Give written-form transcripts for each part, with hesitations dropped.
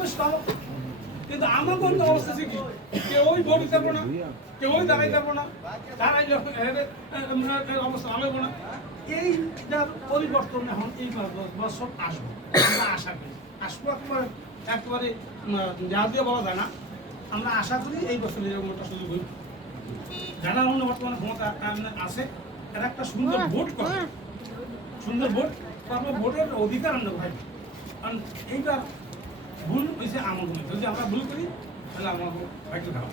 বেশ ভালো। কিন্তু আমার কোন অবস্থা কি কেউ ওই ভোট দিতে পারবো না, কেউ ওই দাঁড়াই পারবো না, দাঁড়াইলে অবস্থা ভালো হবো না। এই যা পরিবর্তন এখন এই বছর আসবো, আমরা আশা করি আসবো। একেবারে যা দিয়ে বলা যায় না, আমরা আশা করি এই বছর এরকম একটা সুযোগ হইব। যারা অন্য বর্তমানে ক্ষমতা আছে তারা একটা সুন্দর ভোট করে, সুন্দর ভোট তারপর ভোটের অধিকার আমরা ভাই। কারণ এইবার ভুল হয়েছে আমার ভুল, যদি আমরা ভুল করি তাহলে আমার ভাইকে খাওয়া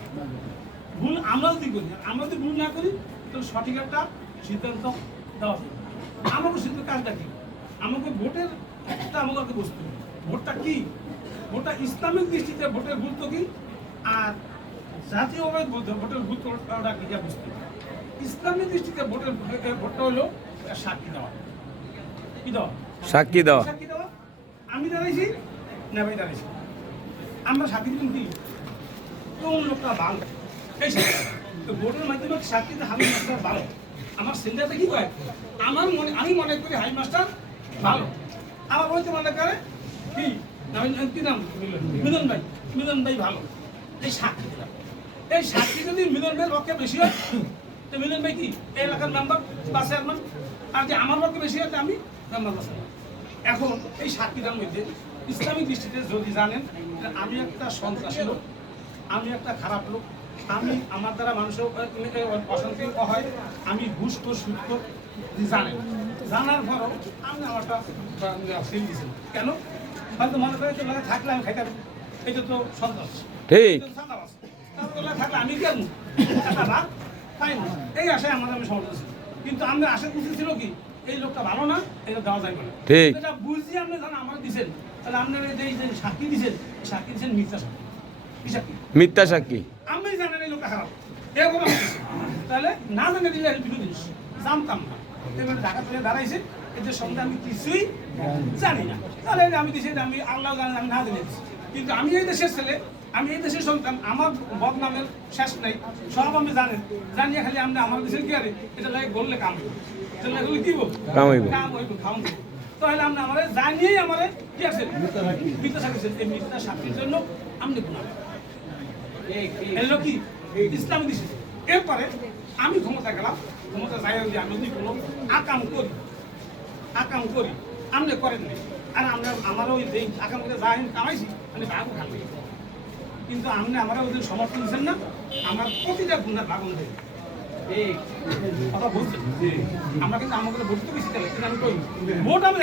ভুল আমরা যদি করি, আমরা যদি ভুল না করি তাহলে সঠিক একটা সিদ্ধান্ত দেওয়া হবে। আমাকে সিদ্ধান্ত কাজটা কি, আমাকে ভোটের একটা আমাকে বুঝতে হবে ভোটটা কি, ভোটটা ইসলামিক দৃষ্টিতে ভোটের গুরুত্ব কি, আর জাতীয়ভাবে ভোটের গুরুত্বটা কি যা বুঝতে হবে। ইসলামিক দৃষ্টিতে ভোটটা হলো সাক্ষী দেওয়া। কি দেওয়া? সাক্ষী দেওয়া। সাক্ষী দেওয়া। আমি দাঁড়াইছি না ভাই দাঁড়াইছি, আমরা সাক্ষী দিলাম কি কোন লোকটা ভালো, এই ভোটের মাধ্যমে সাক্ষীতে হাই মাস্টার ভালো। আমার সেন্টারটা কি কয়, আমি মনে করি হাই মাস্টার ভালো, আমার বলতে মনে করে কি কি নাম মিলন ভাই ভালো। এই সাক্ষী দিলাম, এই সাক্ষী যদি মিলন ভাইয়ের পক্ষে বেশি হয় তো মিলন ভাই কি এই এলাকার মেম্বার বা চেয়ারম্যান, আর যে আমার পক্ষে বেশি হয় আমি মেম্বার বা চেয়ারম্যান। এখন এই সাক্ষীটার মধ্যে ইসলামিক দৃষ্টিতে যদি জানেন আমি একটা সন্ত্রাসী লোক, আমি একটা খারাপ লোক, আমি আমার দ্বারা মানুষের অশান্তি হয়, আমি ঘুষ তো সুদ তো জানেন, জানার পরও আমি আমারটা ফিল দিয়েছি কেন, হয়তো মনে করে তো থাকলে আমি খাইতে পারি, এটা তো সন্ত্রাস ঠিক থাকলে আমি কেন তাই না, এই আশায় আমাদের আমি সমর্থন ছিল। কিন্তু আমরা আশা করতেছিল কি এই লোকটা ভালো না, এটা দেওয়া যাবে না, ঠিক এটা বুঝছি। আপনি যখন আমার দিচ্ছেন তাহলে আপনার যে সাক্ষী দিচ্ছেন, সাক্ষী দিচ্ছেন মিথ্যা সাক্ষী। কি সাক্ষী? মিথ্যা সাক্ষী। আমি জানেন এই লোকটা খারাপ, এরকম তাহলে না জানে দিলে বিরোধী জানতাম না, এবার ঢাকা থেকে দাঁড়াইছে এদের সঙ্গে আমি কিছুই জানি না, তাহলে আমি দিচ্ছি আমি আল্লাহ জানেন আমি না জেনে দিচ্ছি। কিন্তু আমি এই দেশের ছেলে, আমি এই দেশের সন্তান, আমার বদনামের শেষ নেই, সব আমি জানেন, জানিয়ে খালি আমরা আমার দেশের কি আরে এটা লাগে বললে কাম হইব, এটা লাগলে কি বল কাম হইব, কাম হইব খাওয়া হইব। তাহলে আমরা আমার জানিয়েই আমার কি আছে মিথ্যা সাক্ষী, এই মিথ্যা সাক্ষীর জন্য আমি গুণা এলো কি ইসলাম দিছে। এরপরে আমি ক্ষমতা গেলাম, ক্ষমতা যাই যে আমি যদি কোনো আকাম করি আপনি করেন নাই, আর আমরা আমারও ওই আকাম করে যাই কামাইছি আমি তাকে খাবো, কিন্তু আপনি আমরা ওদের সমর্থন দিচ্ছেন না, আমার প্রতিটা গুণার ভাগ হয়ে কথা বলছেন। আমরা কিন্তু আমাকে ভোট তো বেশি দেয়, আমি কই ভোট আমি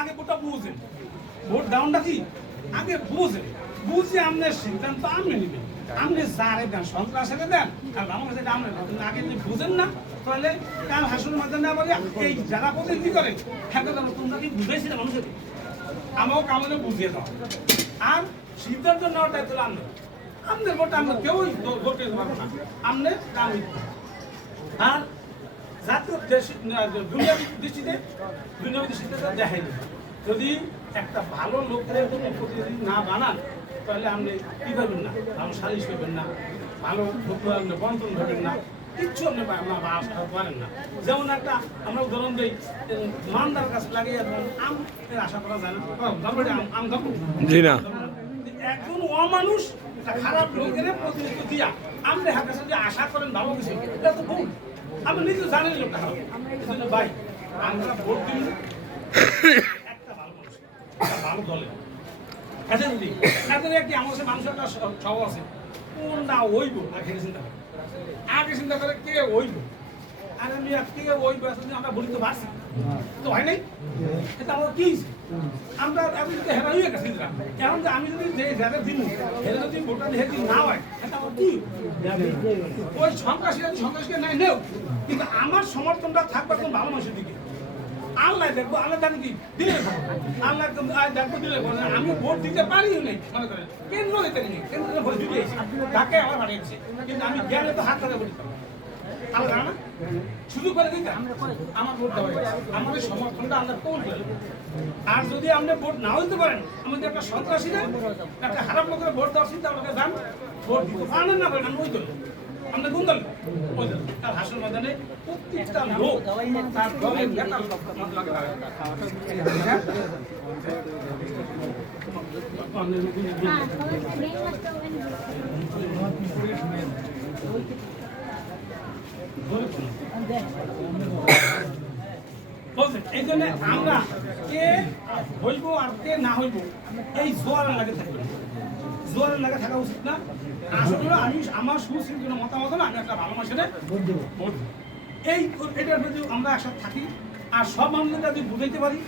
আগে ভোটটা বুঝেন, ভোট ডাউনটা কি আগে বুঝে আপনার সিদ্ধান্ত আপনি নেবেন, আপনি যারে দেন সন্ত্রাসে দেন আর বাংলাদেশে আপনি আগে যদি বুঝেন না তাহলে কাল হাসুর মাধ্যমে না বলে এই যারা প্রতিনিধি করে হ্যাঁ তোমরা কি বুঝাইছিলে মানুষের, আমাকে কামনে বুঝিয়ে দাও। আর সিদ্ধান্ত নেওয়ার দায়িত্ব আনবে, আপনার ভোটটা আমরা কেউই ভোট দিতে পারবো না, আপনার কাম। আর জাতীয় দুনিয়াবী দৃষ্টিতে দেখাই যদি একটা ভালো লোকের কোনো প্রতিনিধি না বানান তাহলে আপনি কী পাবেন না, ভালো সালিশ পাবেন না, ভালো বন্টন পাবেন না, কিচ্ছু আপনি পারেন না। যেমন একটা আমরা উদাহরণ দিই, মানদার কাছে লাগে আম আশা করা যায় না, আম ধরবো একজন অমানুষ খারাপ লোকের প্রতিনিধিত্ব দিয়া আপনি হাতের সাথে আশা করেন ভালো কিছু, এটা তো ভুল। আপনি নিজে জানেন লোকটা খারাপ, ভাই আমরা ভোট দিন একটা ভালো মানুষ, একটা ভালো দলে আছে যদি একটি আমার মানুষের একটা স্বভাব আছে কোনটা ওইব আগে চিন্তা করে কে ওইব, আর আমি কে ওইব আমরা বলিতে পারছি তো হয় নাই, এটা আমার কি আমরা এখন যদি হেরা হয়ে গেছি এখন যে আমি যদি যে যারা দিন হেরা যদি ভোটার হেঁটে না হয় এটা আমার কি ওই সন্ত্রাসীকে নাই নেও, কিন্তু আমার সমর্থনটা থাকবে একদম ভালো মানুষের দিকে। আল্লাহ দেখবো, আল্লাহ জানি কি দিলে আল্লাহ দেখবো দিলে আমি ভোট দিতে পারি নাই মনে করেন কেন্দ্র দিতে নেই, কেন্দ্র ভোট দিতে তাকে আমার পাঠিয়েছে, কিন্তু আমি গেলে তো হাত ধরে বলি আল্লাহ না শুধু করে দিতে আমার ভোট দেওয়া আমাদের সমর্থনটা আল্লাহ কোন করে। আর যদি আপনি ভোট না হইতে পারেন আমাদের একটা সন্ত্রাসী একটা খারাপ লোকের ভোট দেওয়ার চিন্তা আপনাকে যান ভোট দিতে পারেন না পারেন ওই দল আমরা কোন দল ওই দল। তার হাসুর ময়দানে প্রত্যেকটা লোক তার দলের নেতার এই জন্য আমরা কে হইব আর কে না হইব এই জোয়ারের লাগে থাকবে, জোয়ারের লাগে থাকা উচিত না। আসলে আমি আমার সুশৃঙ্খল মতামত হলো আমি একটা ভালো মানুষের ভোট দেব। এই এটার প্রতি আমরা একসাথে থাকি আর সব মানুষকে যদি বুঝাইতে পারি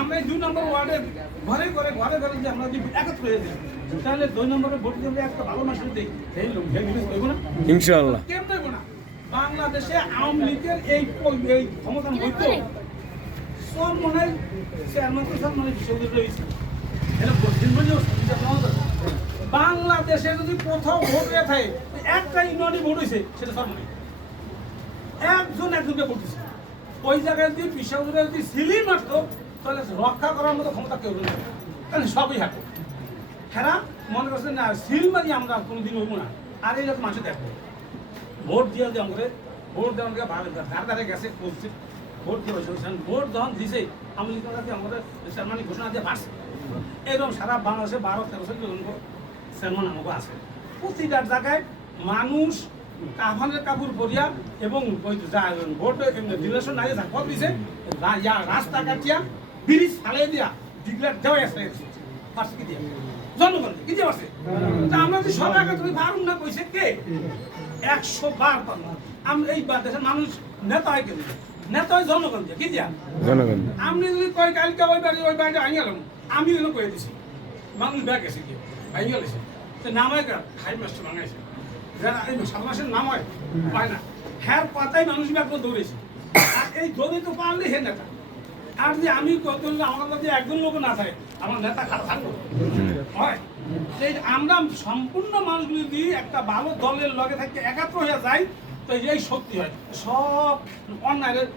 আমরা এই 2 নম্বর ওয়ার্ডের ঘরে ঘরে ঘরে ঘরে যদি আমরা যদি একত্র হয়ে যাই তাহলে 2 নম্বরে ভোট দিলে একটা ভালো মানুষ দিই এই লোক দেবো না ইনশাআল্লাহ, কেন দেবো না। বাংলাদেশে আওয়ামী লীগের এই ক্ষমতা বৈধ সব মনে হয় চেয়ারম্যান তো সব মনে বিষয় রয়েছে। এটা পশ্চিম বাংলাদেশে যদি প্রথম ভোট হয়ে থাকে একটা ইউনিয়নে ভোট হয়েছে সেটা সব মনে একজনকে ভোট দিচ্ছে। ওই জায়গায় যদি পিসাউরে যদি সিলি মারতো তাহলে রক্ষা করার মতো ক্ষমতা কেউ নেই, তাহলে সবই হাঁটো। হ্যাঁ মনে করছেন না সিল মারি আমরা কোনোদিন হইব না। আর এই রকম মানুষে দেখবো ভোট দিয়ে আমাদের ভোট দেওয়ার ধারে ধারে গেছে করছে ভোট দিয়ে ভোট যখন দিছে আমি আমাদের চেয়ারম্যান ঘোষণা দিয়ে বাড়ছে। এরকম সারা বাংলাদেশে 12-13 চেয়ারম্যান আমাকে আছে। প্রতিটা জায়গায় মানুষ কাফনের কাপড় পরিয়া এবং ভোট ডিলেশন নাই ভোট দিছে রাস্তা কাটিয়া ব্রিজ ফালে দিয়া ডিক্লেয়ার দেওয়া আছে পারছে কি দিয়া জনগণ কি দিয়ে পারছে। তা আমরা যদি সব আগে তুমি পারুন না কইছে কে 100 বার পারলাম। আমরা এই দেশের মানুষ নেতা হয় কেন? নেতা হয় জনগণ দিয়ে কি দিয়া জনগণ। আমি যদি কই কালকে ওই বাড়িটা আনি গেলাম আমি এগুলো কয়ে দিছি মানুষ ব্যাগ গেছে কি আনি গেছে তো নামায় কেন হাই মাস্টার বাঙাইছে যারা এই 7 মাসের নাম হয় পায় না হ্যার পাতায় মানুষ ব্যাগ দৌড়েছে। আর এই দৌড়ে তো পারলে হে নেতা। আর যে আমি কত আমার কাছে একজন লোক না থাকে আমার নেতা খারাপ থাকবো হয়। এই আমরা সম্পূর্ণ মানুষগুলি দিয়ে একটা ভালো দলের লগে থাকতে একাত্র হয়ে যায় তো এই শক্তি হয় সব অন্যায়ের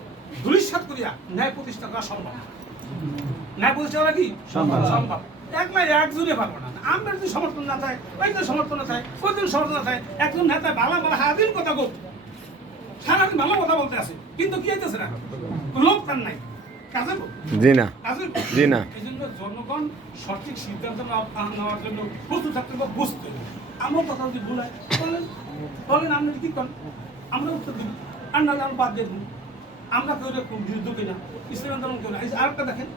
ধূলিসাৎ করিয়া ন্যায় প্রতিষ্ঠা করা সম্ভব। ন্যায় প্রতিষ্ঠা করা কি সম্ভব একলা একজনে পারবো না। আমরা যদি সমর্থন না থাকে ওইজন সমর্থন না থাকে ওইজন সমর্থন না থাকে একজন নেতা ভালো ভালো হাদিন কথা বলতো সারাদিন ভালো কথা বলতে আছে কিন্তু কি হইতেছে না লোক তার নাই জনগণ সঠিক সিদ্ধান্ত নেওয়ার জন্য প্রস্তুত থাকতে বুঝতে আমার কথা যদি ভুল হয় বলেন আপনি কি করেন আমরা উত্তর দিন আর না আমরা বাদ দিয়ে দিন। আমরা কেউ বিরুদ্ধ কিনা ইসলাম আন্দোলন কেউ না। আর একটা দেখেন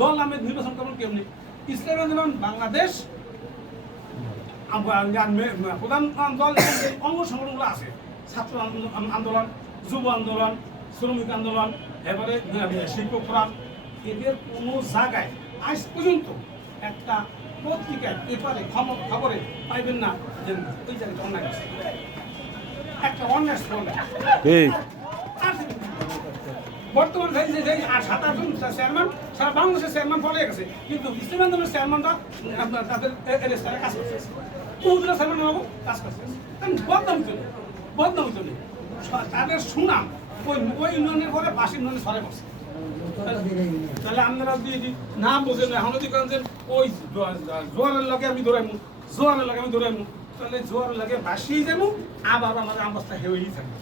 দল নামে নির্বাচন করবেন কেউ নেই। ইসলাম আন্দোলন বাংলাদেশ প্রধান দল অঙ্গ সংগঠনগুলো আছে ছাত্র আন্দোলন যুব আন্দোলন শ্রমিক আন্দোলন এবারে শিল্প ফোরাম এদের কোনো জায়গায় আজ পর্যন্ত একটা পত্রিকায় পেপারে খবরে পাইবেন না যে ওই জায়গায় অন্যায় আছে একটা অন্যায় বর্তমান 7-8জন চেয়ারম্যান সারা বাংলাদেশের চেয়ারম্যান পড়ে গেছে কিন্তু ইসলাম আন্দোলনের চেয়ারম্যানরা তাদের কাজ করছে বহুদিনের চেয়ারম্যান বাবু কাজ করছে বদনাম চলে তাদের সুনাম ওই ইউনিয়নের পরে পাশে ইউনিয়নের সরে বসে। তাহলে আপনারা যদি না বোঝেন এখন যদি করেন যে ওই জোয়ারের লাগে আমি দৌড়াইমু তাহলে জোয়ারের লাগে ভাসিয়ে যাবো আবার আমাদের অবস্থা হেয়েই থাকবে।